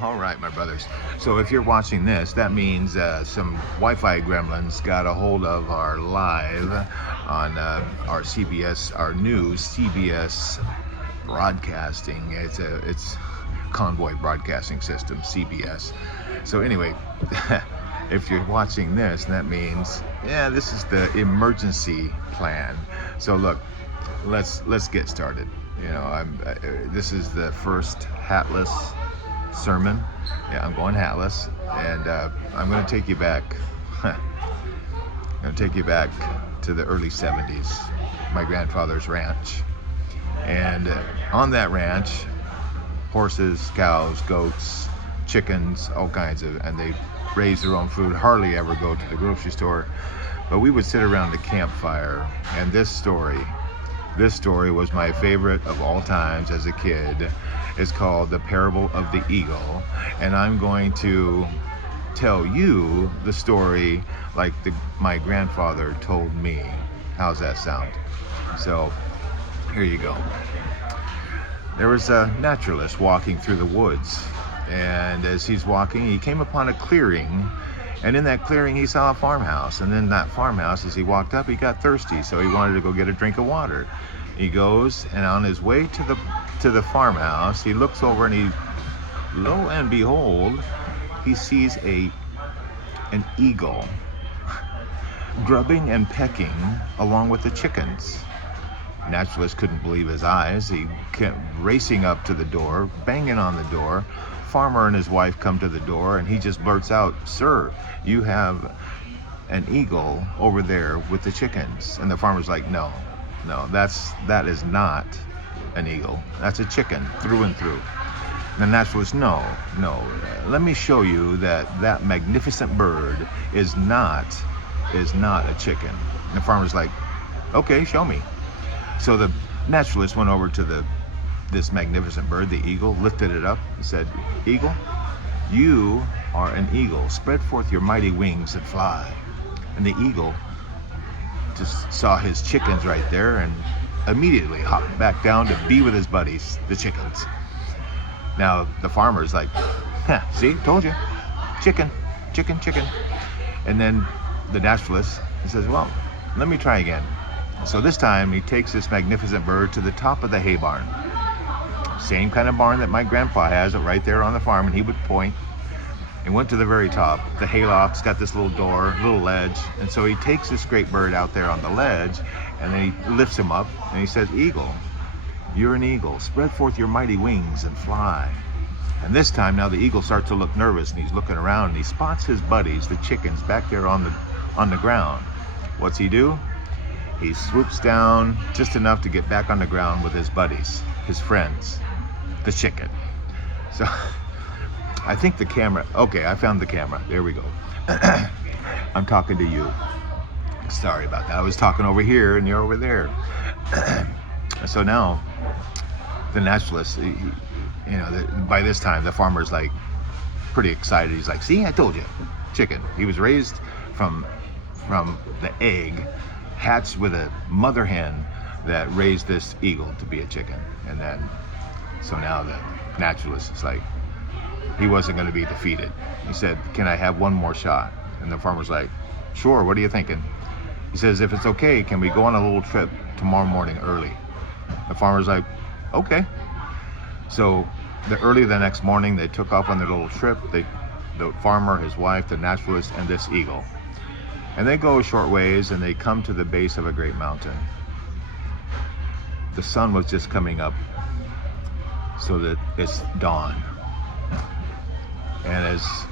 All right, my brothers. So if you're watching this, that means some Wi-Fi gremlins got a hold of our live on our CBS, our new CBS broadcasting. It's Convoy Broadcasting System, CBS. So anyway, if you're watching this, that means this is the emergency plan. So look, let's get started. You know, this is the first Hatless sermon. Yeah, I'm going Hatless, and I'm going to take you back. I'm going to take you back to the early 70s, my grandfather's ranch. And on that ranch, horses, cows, goats, chickens, all kinds of, and they raise their own food, hardly ever go to the grocery store. But we would sit around the campfire, and this story was my favorite of all times as a kid. It's called The Parable of the Eagle, and I'm going to tell you the story like my grandfather told me. How's that sound? So here you go. There was a naturalist walking through the woods, and as he's walking, he came upon a clearing, and in that clearing he saw a farmhouse, and in that farmhouse, as he walked up, he got thirsty, so he wanted to go get a drink of water. He goes, and on his way to the farmhouse, he looks over, and lo and behold, he sees an eagle grubbing and pecking along with the chickens. Naturalist couldn't believe his eyes. He kept racing up to the door, banging on the door. Farmer and his wife come to the door, and he just blurts out, "Sir, you have an eagle over there with the chickens." And the farmer's like, no, that is not an eagle. That's a chicken through and through. And the naturalist, no, let me show you that magnificent bird is not a chicken. And the farmer's like, okay, show me. So the naturalist went over to this magnificent bird, the eagle, lifted it up and said, "Eagle, you are an eagle. Spread forth your mighty wings and fly." And the eagle just saw his chickens right there and immediately hopped back down to be with his buddies, the chickens. Now the farmer's like, see, told you, chicken. And then the naturalist, he says, well, let me try again. So this time he takes this magnificent bird to the top of the hay barn. Same kind of barn that my grandpa has right there on the farm, and he would point and went to the very top. The hayloft's got this little door, little ledge, and so he takes this great bird out there on the ledge, and then he lifts him up and he says, "Eagle, you're an eagle. Spread forth your mighty wings and fly." And this time now the eagle starts to look nervous, and he's looking around, and he spots his buddies, the chickens, back there on the ground. What's he do? He swoops down just enough to get back on the ground with his buddies, his friends, the chicken. So I think the camera, okay, I found the camera. There we go. I'm talking to you. Sorry about that. I was talking over here and you're over there. So now the naturalist, by this time the farmer's like pretty excited. He's like, see, I told you, chicken. He was raised from the egg, hatched with a mother hen that raised this eagle to be a chicken. And then, so now the naturalist is like, he wasn't going to be defeated. He said, "Can I have one more shot?" And the farmer's like, "Sure, what are you thinking?" He says, "If it's okay, can we go on a little trip tomorrow morning early?" The farmer's like, "Okay." So early the next morning, they took off on their little trip. The farmer, his wife, the naturalist, and this eagle. And they go a short ways, and they come to the base of a great mountain. The sun was just coming up, so that it's dawn. And as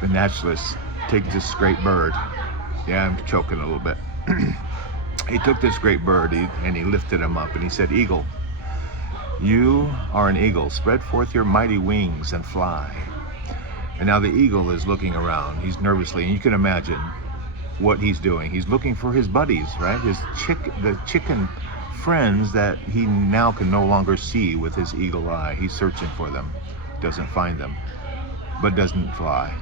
the naturalist takes this great bird, I'm choking a little bit. He took this great bird and he lifted him up, and he said, "Eagle, you are an eagle. Spread forth your mighty wings and fly." And now the eagle is looking around. He's nervously, and you can imagine what he's doing. He's looking for his buddies, right? The chicken friends that he now can no longer see with his eagle eye. He's searching for them, doesn't find them, but doesn't fly.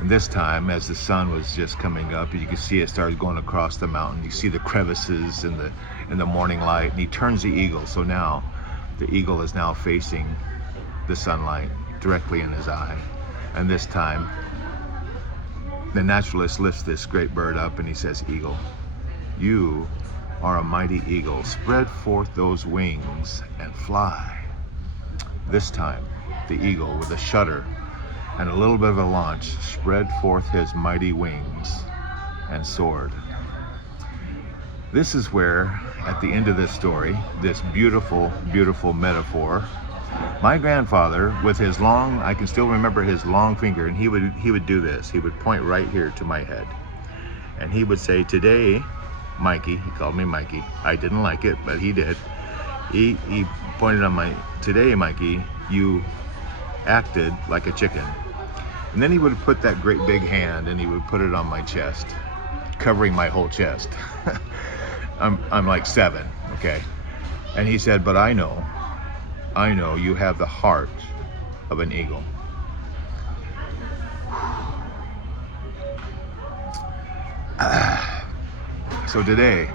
And this time, as the sun was just coming up, you can see it started going across the mountain. You see the crevices in the morning light, and he turns the eagle. So now The eagle is now facing the sunlight directly in his eye. And this time, the naturalist lifts this great bird up and he says, "Eagle, you are a mighty eagle. Spread forth those wings and fly." This time, the eagle, with a shudder and a little bit of a launch, spread forth his mighty wings and soared. This is where, at the end of this story, this beautiful, beautiful metaphor, my grandfather, with his long, I can still remember his long finger, and he would do this. He would point right here to my head. And he would say, "Today, Mikey," he called me Mikey. I didn't like it, but he did. He pointed on my, "Today, Mikey, you acted like a chicken." And then he would put that great big hand and he would put it on my chest, covering my whole chest. I'm like 7, okay? And he said, "But I know you have the heart of an eagle." So today,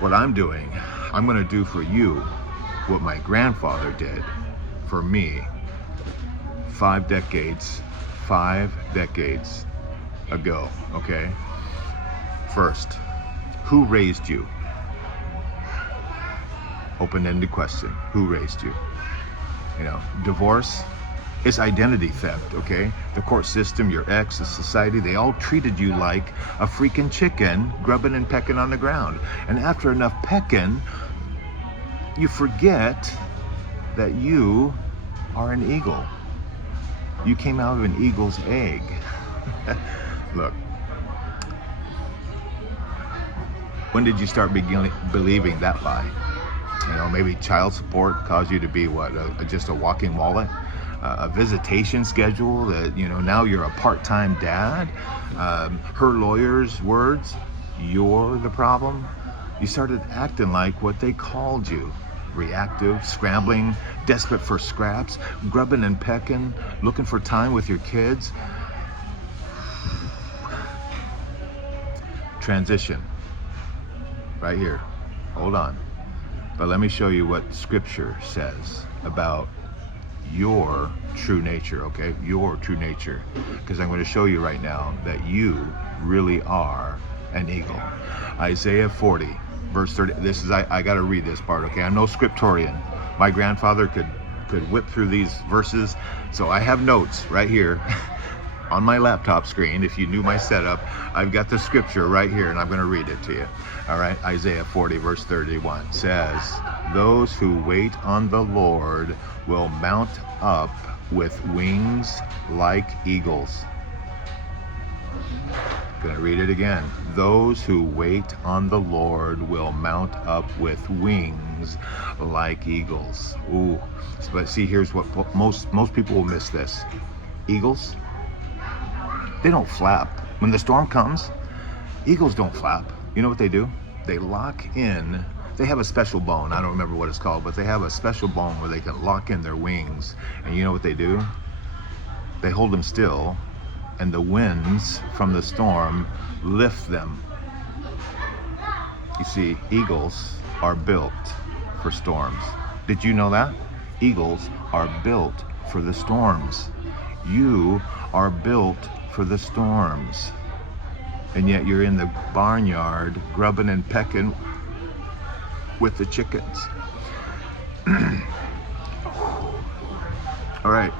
what I'm doing, I'm gonna do for you what my grandfather did for me 5 decades ago, okay? First, who raised you? Open-ended question. Who raised you? You know, divorce is identity theft, okay? The court system, your ex, the society, they all treated you like a freaking chicken grubbing and pecking on the ground. And after enough pecking, you forget that you are an eagle. You came out of an eagle's egg. Look, when did you start believing that lie? You know, maybe child support caused you to be what, just a walking wallet? A visitation schedule that, you know, now you're a part-time dad? Her lawyer's words, "You're the problem." You started acting like what they called you. Reactive, scrambling, desperate for scraps, grubbing and pecking, looking for time with your kids. Transition. Right here. Hold on. But let me show you what Scripture says about your true nature, okay? Your true nature. Because I'm going to show you right now that you really are an eagle. Isaiah 40, verse 30. This is, I got to read this part, okay? I'm no scriptorian. My grandfather could whip through these verses. So I have notes right here on my laptop screen. If you knew my setup, I've got the scripture right here and I'm going to read it to you. All right, Isaiah 40 verse 31 says, "Those who wait on the Lord will mount up with wings like eagles." Going to read it again. "Those who wait on the Lord will mount up with wings like eagles." Ooh, but see, here's what most people will miss this. Eagles, they don't flap. When the storm comes, eagles don't flap. You know what they do? They lock in. They have a special bone. I don't remember what it's called, but they have a special bone where they can lock in their wings. And you know what they do? They hold them still, and the winds from the storm lift them. You see, eagles are built for storms. Did you know that? Eagles are built for the storms. You are built for the storms. And yet you're in the barnyard grubbing and pecking with the chickens. All right,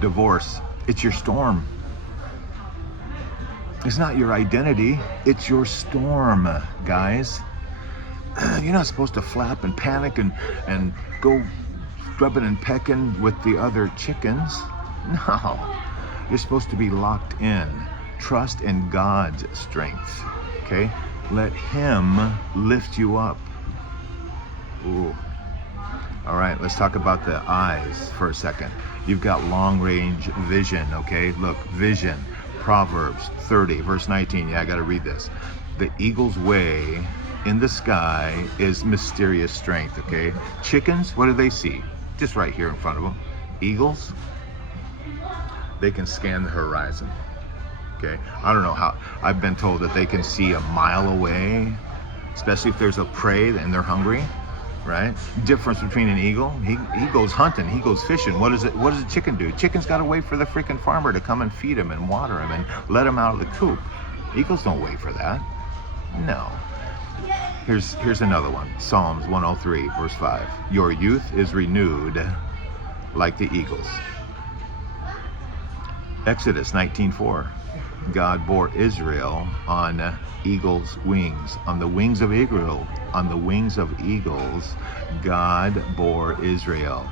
divorce. It's your storm. It's not your identity, it's your storm, guys. You're not supposed to flap and panic and go grubbing and pecking with the other chickens. No, you're supposed to be locked in. Trust in God's strength, okay? Let Him lift you up. Ooh. All right, let's talk about the eyes for a second. You've got long-range vision, okay? Look, vision. Proverbs 30, verse 19. Yeah, I got to read this. "The eagle's way in the sky is mysterious strength," okay? Chickens, what do they see? Just right here in front of them. Eagles, they can scan the horizon, okay? I don't know how. I've been told that they can see a mile away, especially if there's a prey and they're hungry. right? Difference between an eagle, he goes hunting, he goes fishing. What does a chicken do? Chicken's got to wait for the freaking farmer to come and feed him and water him and let him out of the coop. Eagles don't wait for that. No. Here's another one. Psalms 103 verse 5. Your youth is renewed like the eagles. Exodus 19:4. God bore Israel on eagle's wings. On the wings of Israel, on the wings of eagles, God bore Israel.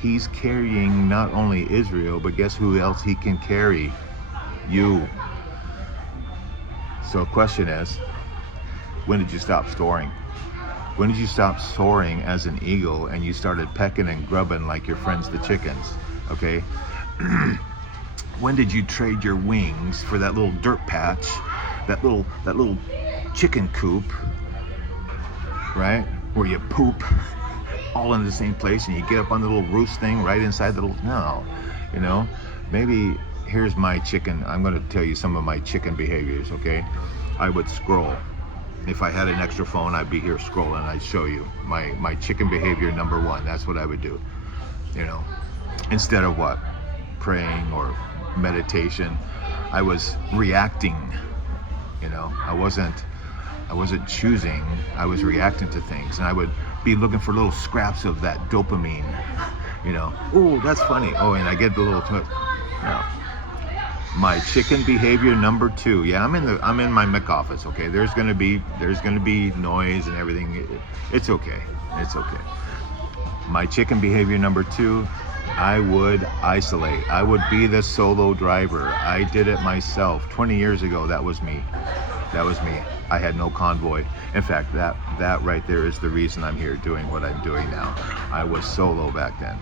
He's carrying not only Israel, but guess who else he can carry? You. So the question is, when did you stop soaring? When did you stop soaring as an eagle and you started pecking and grubbing like your friends the chickens? Okay? When did you trade your wings for that little dirt patch, that little chicken coop, right? Where you poop all in the same place and you get up on the little roost thing right inside the little, no, you know? Maybe here's my chicken, I'm gonna tell you some of my chicken behaviors, okay? I would scroll. If I had an extra phone, I'd be here scrolling, I'd show you my chicken behavior number one. That's what I would do, you know? Instead of what? Praying or meditation, I was reacting, you know? I wasn't choosing, I was reacting to things, and I would be looking for little scraps of that dopamine, you know? Oh, that's funny. Oh, and I get the little no. My chicken behavior number two. Yeah, I'm in my Mick office, okay? There's gonna be noise and everything. It's okay. It's okay. My chicken behavior number two, I would isolate. I would be the solo driver. I did it myself. 20 years ago, that was me. That was me. I had no convoy. In fact, that right there is the reason I'm here doing what I'm doing now. I was solo back then.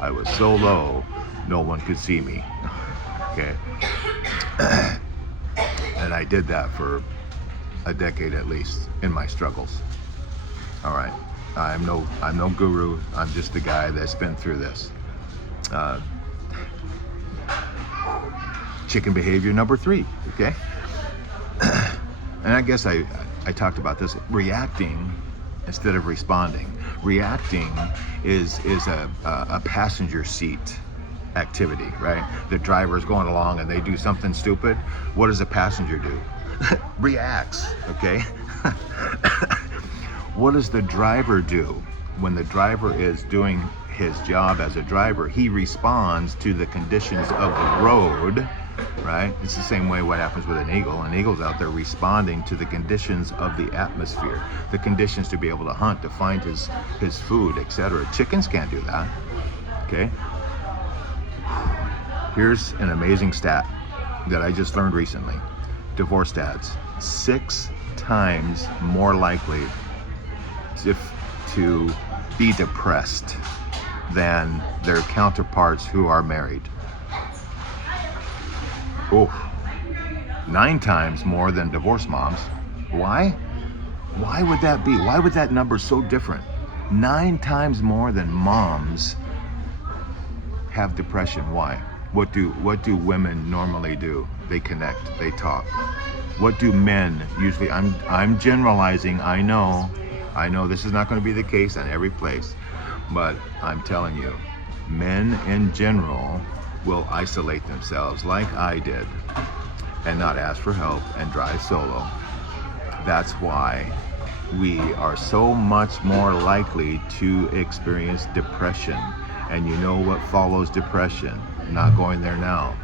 I was so low, no one could see me. Okay. And I did that for a decade at least in my struggles. All right. I'm no guru. I'm just the guy that's been through this. Chicken behavior number three, okay? And I guess I talked about this, reacting instead of responding. Reacting is a passenger seat activity, right? The driver's going along and they do something stupid. What does a passenger do? Reacts, okay? What does the driver do? When the driver is doing his job as a driver, he responds to the conditions of the road, right? It's the same way what happens with an eagle. An eagle's out there responding to the conditions of the atmosphere, the conditions to be able to hunt, to find his food, etc. Chickens can't do that, okay? Here's an amazing stat that I just learned recently. Divorced dads, 6 times more likely to be depressed than their counterparts who are married. Oh, 9 times more than divorced moms. Why? Why would that be? Why would that number so different? 9 times more than moms have depression. Why? What do women normally do? They connect, they talk. What do men usually? I'm generalizing. I know this is not going to be the case in every place, but I'm telling you, men in general will isolate themselves like I did and not ask for help and drive solo. That's why we are so much more likely to experience depression. And you know what follows depression? Not going there now.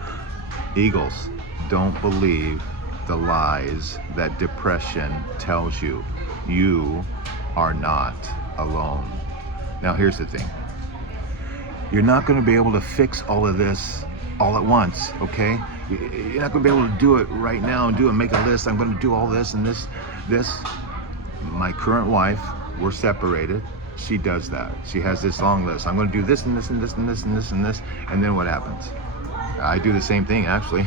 Eagles, don't believe the lies that depression tells you. You are not alone. Now here's the thing. You're not going to be able to fix all of this all at once, okay? You're not going to be able to do it right now and make a list. I'm going to do all this and this. My current wife, we're separated. She does that. She has this long list. I'm going to do this and this and this and this and this and this. And then what happens? I do the same thing, actually.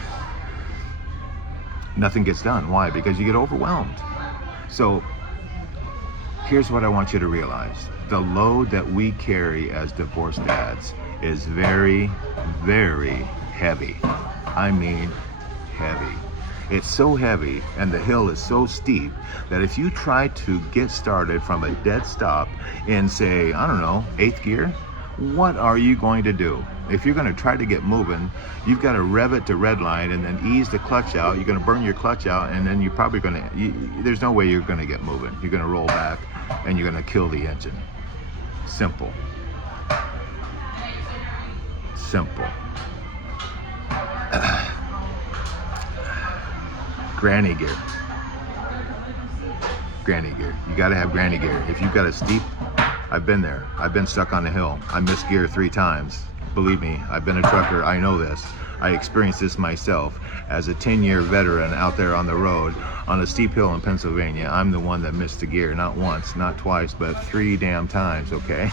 Nothing gets done. Why? Because you get overwhelmed. So here's what I want you to realize. The load that we carry as divorced dads is very, very heavy. I mean, heavy. It's so heavy and the hill is so steep that if you try to get started from a dead stop in, say, I don't know, 8th gear, what are you going to do? If you're going to try to get moving, you've got to rev it to red line and then ease the clutch out. You're going to burn your clutch out, and then you're probably going to, there's no way you're going to get moving. You're going to roll back and you're going to kill the engine. Simple. Simple. Granny gear. Granny gear. You got to have granny gear. If you've got a steep, I've been there. I've been stuck on the hill. I missed gear 3 times. Believe me, I've been a trucker. I know this. I experienced this myself as a 10-year veteran out there on the road on a steep hill in Pennsylvania. I'm the one that missed the gear, not once, not twice, but 3 damn times, okay?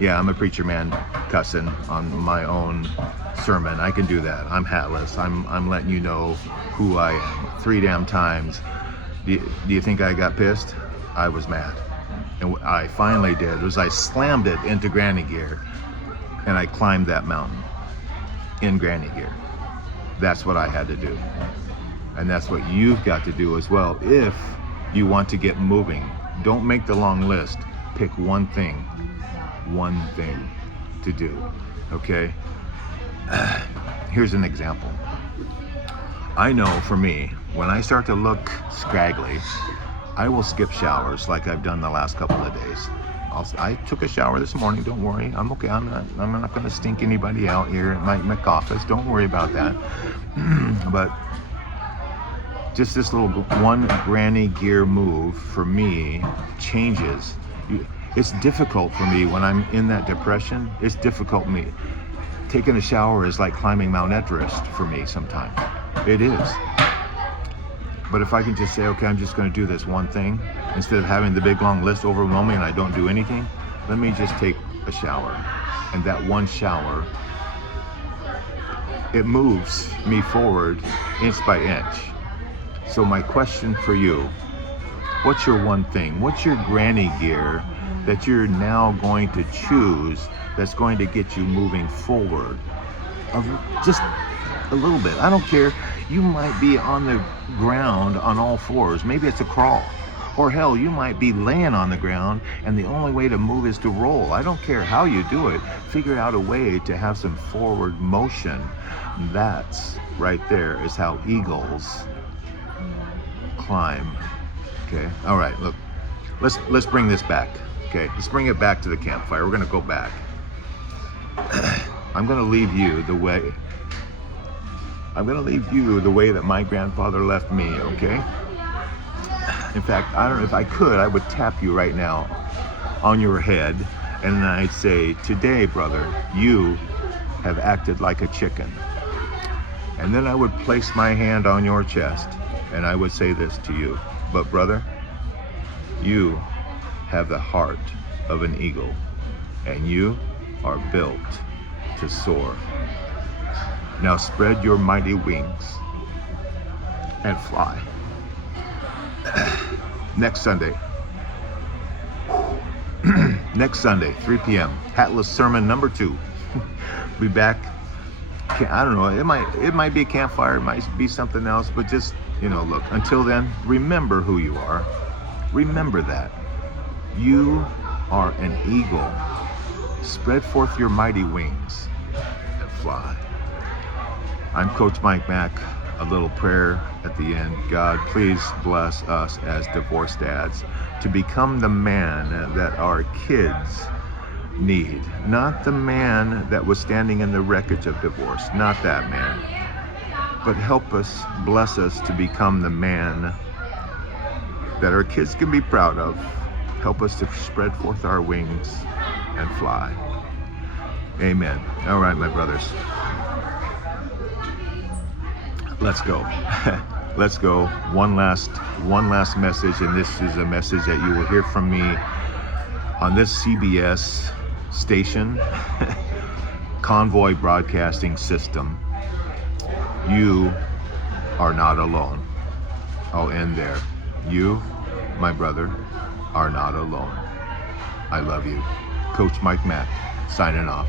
Yeah, I'm a preacher man cussing on my own sermon. I can do that. I'm Hatless. I'm letting you know who I am. 3 damn times. Do you think I got pissed? I was mad. And what I finally did was I slammed it into granny gear and I climbed that mountain in granny gear. That's what I had to do. And that's what you've got to do as well if you want to get moving. Don't make the long list. Pick one thing to do, okay? Here's an example. I know for me, when I start to look scraggly, I will skip showers like I've done the last couple of days. I took a shower this morning, don't worry. I'm okay, I'm not gonna stink anybody out here at my office. Don't worry about that. But just this little one granny gear move for me changes. It's difficult for me when I'm in that depression. It's difficult for me. Taking a shower is like climbing Mount Everest for me sometimes. It is. But if I can just say, okay, I'm just going to do this one thing, instead of having the big long list overwhelm me and I don't do anything, let me just take a shower. And that one shower, it moves me forward inch by inch. So my question for you, what's your one thing? What's your granny gear that you're now going to choose that's going to get you moving forward? Just a little bit. I don't care. You might be on the ground on all fours. Maybe it's a crawl. Or hell, you might be laying on the ground and the only way to move is to roll. I don't care how you do it. Figure out a way to have some forward motion. That's right there is how eagles climb. Okay. All right. Look, let's bring this back. Okay. Let's bring it back to the campfire. We're gonna go back. I'm gonna leave you the way. I'm gonna leave you the way that my grandfather left me. Okay. In fact, I don't know if I could. I would tap you right now on your head, and I'd say, "Today, brother, you have acted like a chicken." And then I would place my hand on your chest, and I would say this to you, "But brother, you have the heart of an eagle, and you are built to soar. Now spread your mighty wings and fly." Next Sunday, 3 p.m., Hatless sermon number 2. Be back. I don't know, it might be a campfire, it might be something else, but just, look, until then, remember who you are. Remember that. You are an eagle. Spread forth your mighty wings and fly. I'm Coach Mike Mack. A little prayer at the end. God, please bless us as divorced dads to become the man that our kids need. Not the man that was standing in the wreckage of divorce. Not that man. But help us, bless us to become the man that our kids can be proud of. Help us to spread forth our wings and fly. Amen. All right, my brothers. Let's go. Let's go. One last message, and this is a message that you will hear from me on this CBS station, Convoy broadcasting system. You are not alone. I'll end there. You, my brother, are not alone. I love you. Coach Mike Mack, signing off.